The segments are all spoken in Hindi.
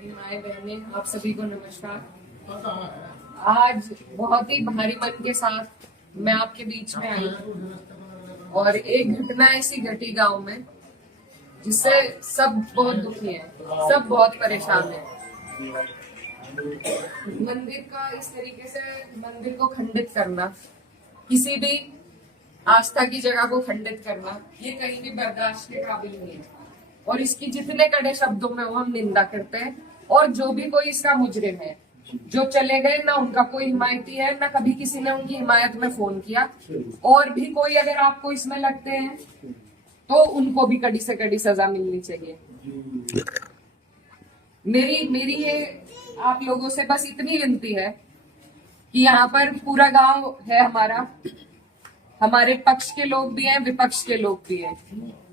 मेरी माए बहनें, आप सभी को नमस्कार। आज बहुत ही भारी मन के साथ मैं आपके बीच में आई हूँ और एक घटना ऐसी घटी गांव में जिससे सब बहुत दुखी हैं, सब बहुत परेशान हैं। मंदिर का इस तरीके से मंदिर को खंडित करना, किसी भी आस्था की जगह को खंडित करना, ये कहीं भी बर्दाश्त के काबिल नहीं है और इसकी जितने कड़े शब्दों में वो हम निंदा करते हैं। और जो भी कोई इसका मुजरिम है, जो चले गए, ना उनका कोई हिमायती है, ना कभी किसी ने उनकी हिमायत में फोन किया। और भी कोई अगर आपको इसमें लगते हैं तो उनको भी कड़ी से कड़ी सजा मिलनी चाहिए। मेरी ये आप लोगों से बस इतनी विनती है कि यहाँ पर पूरा गांव है हमारा, हमारे पक्ष के लोग भी हैं, विपक्ष के लोग भी हैं।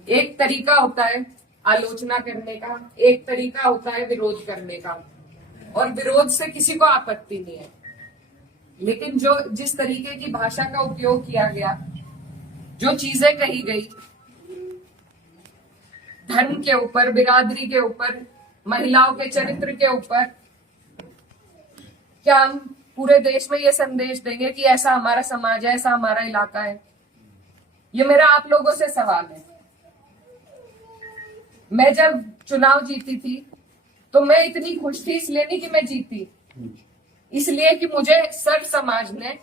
एक तरीका होता है आलोचना करने का, एक तरीका होता है विरोध करने का, और विरोध से किसी को आपत्ति नहीं है। लेकिन जो जिस तरीके की भाषा का उपयोग किया गया, जो चीजें कही गई धर्म के ऊपर, बिरादरी के ऊपर, महिलाओं के चरित्र के ऊपर, क्या हम पूरे देश में ये संदेश देंगे कि ऐसा हमारा समाज है, ऐसा हमारा इलाका है? ये मेरा आप लोगों से सवाल है। मैं जब चुनाव जीती थी तो मैं इतनी खुश थी, इसलिए नहीं कि मैं जीती, इसलिए कि मुझे सर्व समाज ने,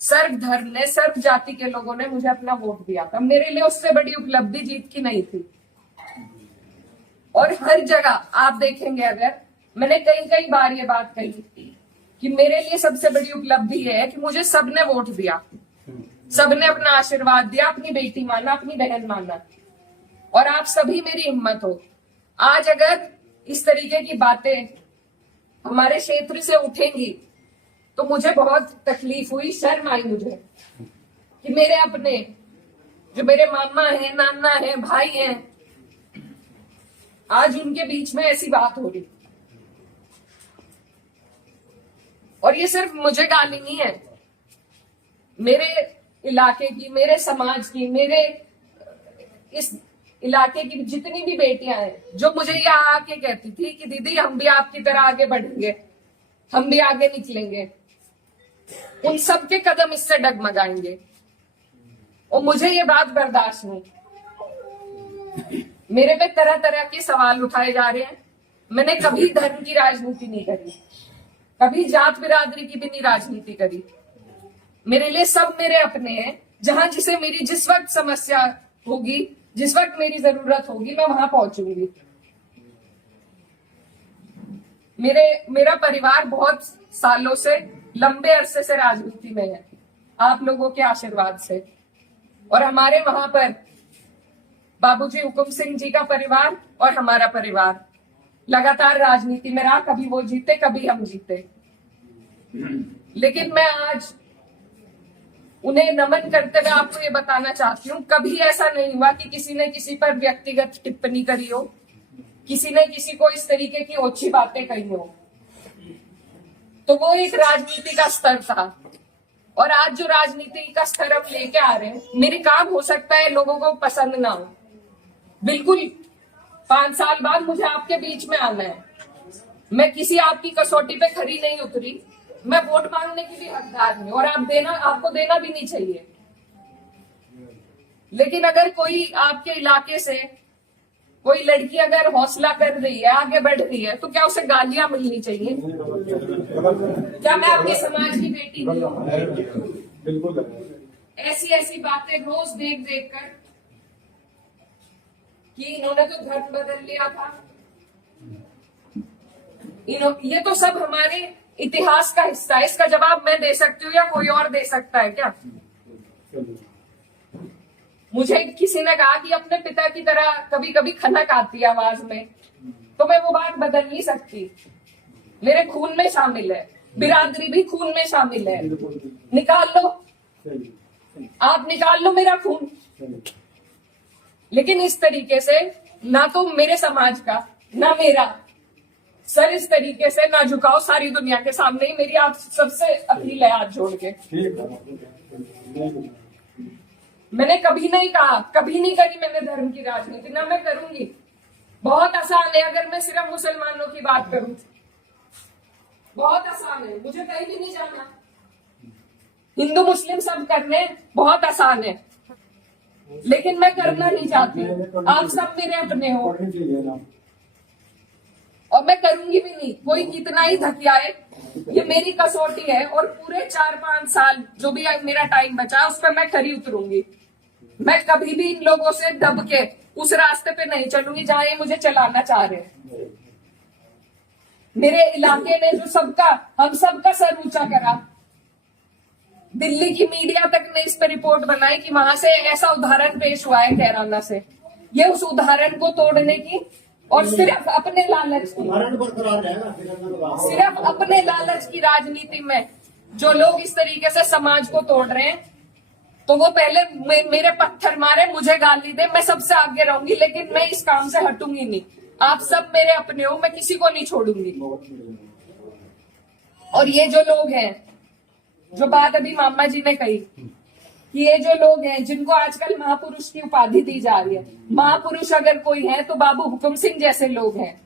सर्व धर्म ने, सर्व जाति के लोगों ने मुझे अपना वोट दिया था। मेरे लिए उससे बड़ी उपलब्धि जीत की नहीं थी। और हर जगह आप देखेंगे, अगर मैंने कई बार ये बात कही कि मेरे लिए सबसे बड़ी उपलब्धि ये है कि मुझे सबने वोट दिया, सबने अपना आशीर्वाद दिया, अपनी बेटी माना, अपनी बहन माना, और आप सभी मेरी हिम्मत हो। आज अगर इस तरीके की बातें हमारे क्षेत्र से उठेंगी तो मुझे बहुत तकलीफ हुई, शर्म आई मुझे कि मेरे अपने, जो मेरे मामा हैं, नाना हैं, भाई हैं, आज उनके बीच में ऐसी बात हो रही। और ये सिर्फ मुझे गाली नहीं है, मेरे इलाके की, मेरे समाज की, मेरे इस इलाके की जितनी भी बेटियां हैं, जो मुझे ये आके कहती थी कि दीदी हम भी आपकी तरह आगे बढ़ेंगे, हम भी आगे निकलेंगे, उन सब के कदम इससे डगमगाएंगे। और मुझे ये बात बर्दाश्त नहीं। मेरे पे तरह तरह के सवाल उठाए जा रहे हैं। मैंने कभी धर्म की राजनीति नहीं करी, कभी जात बिरादरी की भी नहीं राजनीति करी। मेरे लिए सब मेरे अपने हैं। जहां जिसे मेरी जिस वक्त समस्या होगी, जिस वक्त मेरी जरूरत होगी, मैं वहां पहुंचूंगी। मेरा परिवार बहुत सालों से, लंबे अरसे से राजनीति में है, आप लोगों के आशीर्वाद से। और हमारे वहां पर बाबूजी हुकुम सिंह जी का परिवार और हमारा परिवार लगातार राजनीति में रहा। कभी वो जीते, कभी हम जीते। लेकिन मैं आज उन्हें नमन करते हुए आपको ये बताना चाहती हूँ, कभी ऐसा नहीं हुआ कि किसी ने किसी पर व्यक्तिगत टिप्पणी करी हो, किसी ने किसी को इस तरीके की ओछी बातें कही हो। तो वो एक राजनीति का स्तर था। और आज जो राजनीति का स्तर हम लेके आ रहे हैं, मेरे काम हो सकता है लोगों को पसंद ना हो, बिल्कुल 5 साल बाद मुझे आपके बीच में आना है। मैं किसी आपकी कसौटी पे खरी नहीं उतरी, मैं वोट मांगने की भी हकदार हूं, और आपको देना भी नहीं चाहिए। लेकिन अगर कोई आपके इलाके से कोई लड़की अगर हौसला कर रही है, आगे बढ़ रही है, तो क्या उसे गालियां मिलनी चाहिए? क्या मैं आपके समाज की बेटी नहीं हूं? ऐसी बातें रोज देख कर कि इन्होंने तो धर्म बदल लिया था, ये तो सब हमारे इतिहास का हिस्सा है। इसका जवाब मैं दे सकती हूँ या कोई और दे सकता है क्या? मुझे किसी ने कहा कि अपने पिता की तरह कभी कभी खनक आती है आवाज में, तो मैं वो बात बदल नहीं सकती। मेरे खून में शामिल है, बिरादरी भी खून में शामिल है। निकाल लो, आप निकाल लो मेरा खून। लेकिन इस तरीके से ना तो मेरे समाज का, ना मेरा सर इस तरीके से ना झुकाओ सारी दुनिया के सामने ही। मेरी आप सबसे अपील है हाथ जोड़ के। मैंने कभी नहीं कहा, कभी नहीं करी मैंने धर्म की राजनीति, ना मैं करूंगी। बहुत आसान है अगर मैं सिर्फ मुसलमानों की बात करूं, बहुत आसान है, मुझे कहीं भी नहीं जाना। हिंदू मुस्लिम सब करने बहुत आसान है, लेकिन मैं करना नहीं चाहती। आप सब मेरे अपने हो और मैं करूंगी भी नहीं। कोई कितना ही धकियाए, ये मेरी कसौटी है और पूरे 4-5 साल जो भी मेरा टाइम बचा उस पर मैं खरी उतरूंगी। मैं कभी भी इन लोगों से दब के उस रास्ते पे नहीं चलूंगी जहां ये मुझे चलाना चाह रहे हैं। मेरे इलाके ने जो हम सबका सर ऊंचा करा, दिल्ली की मीडिया तक ने इस पर रिपोर्ट बनाई कि वहां से ऐसा उदाहरण पेश हुआ है कैराना से। ये उस उदाहरण को तोड़ने की और सिर्फ अपने लालच की, सिर्फ अपने लालच की राजनीति में जो लोग इस तरीके से समाज को तोड़ रहे हैं, तो वो पहले मेरे पत्थर मारे, मुझे गाली दे, मैं सबसे आगे रहूंगी, लेकिन मैं इस काम से हटूंगी नहीं। आप सब मेरे अपने हो, मैं किसी को नहीं छोड़ूंगी। और ये जो लोग हैं, जो बात अभी मामा जी ने कही कि ये जो लोग हैं जिनको आजकल महापुरुष की उपाधि दी जा रही है, महापुरुष अगर कोई है तो बाबू हुक्म सिंह जैसे लोग हैं।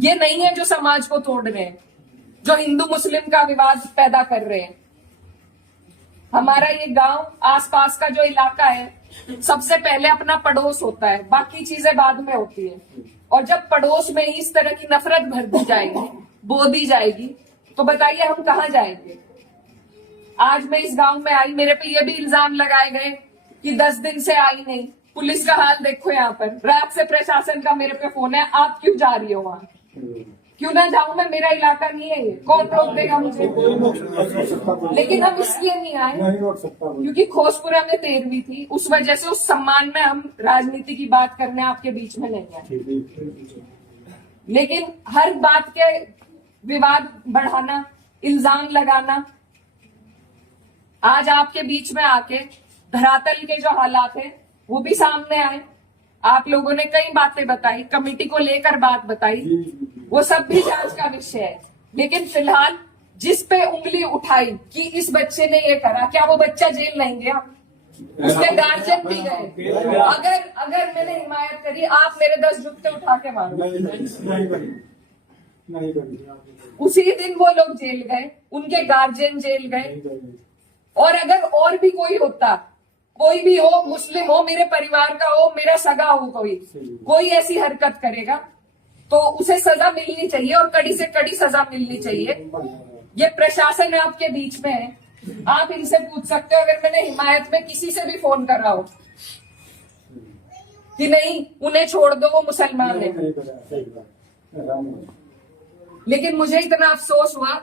ये नहीं है जो समाज को तोड़ रहे हैं, जो हिंदू मुस्लिम का विवाद पैदा कर रहे हैं। हमारा ये गांव, आसपास का जो इलाका है, सबसे पहले अपना पड़ोस होता है, बाकी चीजें बाद में होती है। और जब पड़ोस में इस तरह की नफरत भर दी जाएगी, बो दी जाएगी, तो बताइए हम कहाँ जाएंगे। आज मैं इस गांव में आई, मेरे पे ये भी इल्जाम लगाए गए कि 10 दिन से आई नहीं। पुलिस का हाल देखो यहाँ पर, रात से प्रशासन का मेरे पे फोन है, आप क्यों जा रही हो वहां? क्यों ना जाऊं मैं? मेरा इलाका नहीं है ये, कौन रोक देगा मुझे? लेकिन हम इसलिए नहीं आए क्योंकि खोसपुरा में 13वीं थी, उस वजह से उस सम्मान में हम राजनीति की बात करने आपके बीच में नहीं आए। लेकिन हर बात के विवाद बढ़ाना, इल्जाम लगाना, आज आपके बीच में आके धरातल के जो हालात है वो भी सामने आए। आप लोगों ने कई बातें बताई, कमेटी को लेकर बात बताई, वो सब भी जांच का विषय है। लेकिन फिलहाल जिस पे उंगली उठाई कि इस बच्चे ने ये करा, क्या वो बच्चा जेल नहीं गया? उसके गार्जियन भी गए। अगर मैंने हिमायत करी, आप मेरे 10 जुत्ते उठा के मारो। उसी दिन वो लोग जेल गए, उनके गार्जियन जेल गए। और अगर और भी कोई होता, कोई भी हो, मुस्लिम हो, मेरे परिवार का हो, मेरा सगा हो, कोई ऐसी हरकत करेगा तो उसे सजा मिलनी चाहिए और कड़ी से कड़ी सजा मिलनी चाहिए। ये प्रशासन आपके बीच में है, आप इनसे पूछ सकते हो। अगर मैंने हिमायत में किसी से भी फोन करा हो कि नहीं उन्हें छोड़ दो, वो मुसलमान है, लेकिन मुझे इतना अफसोस हुआ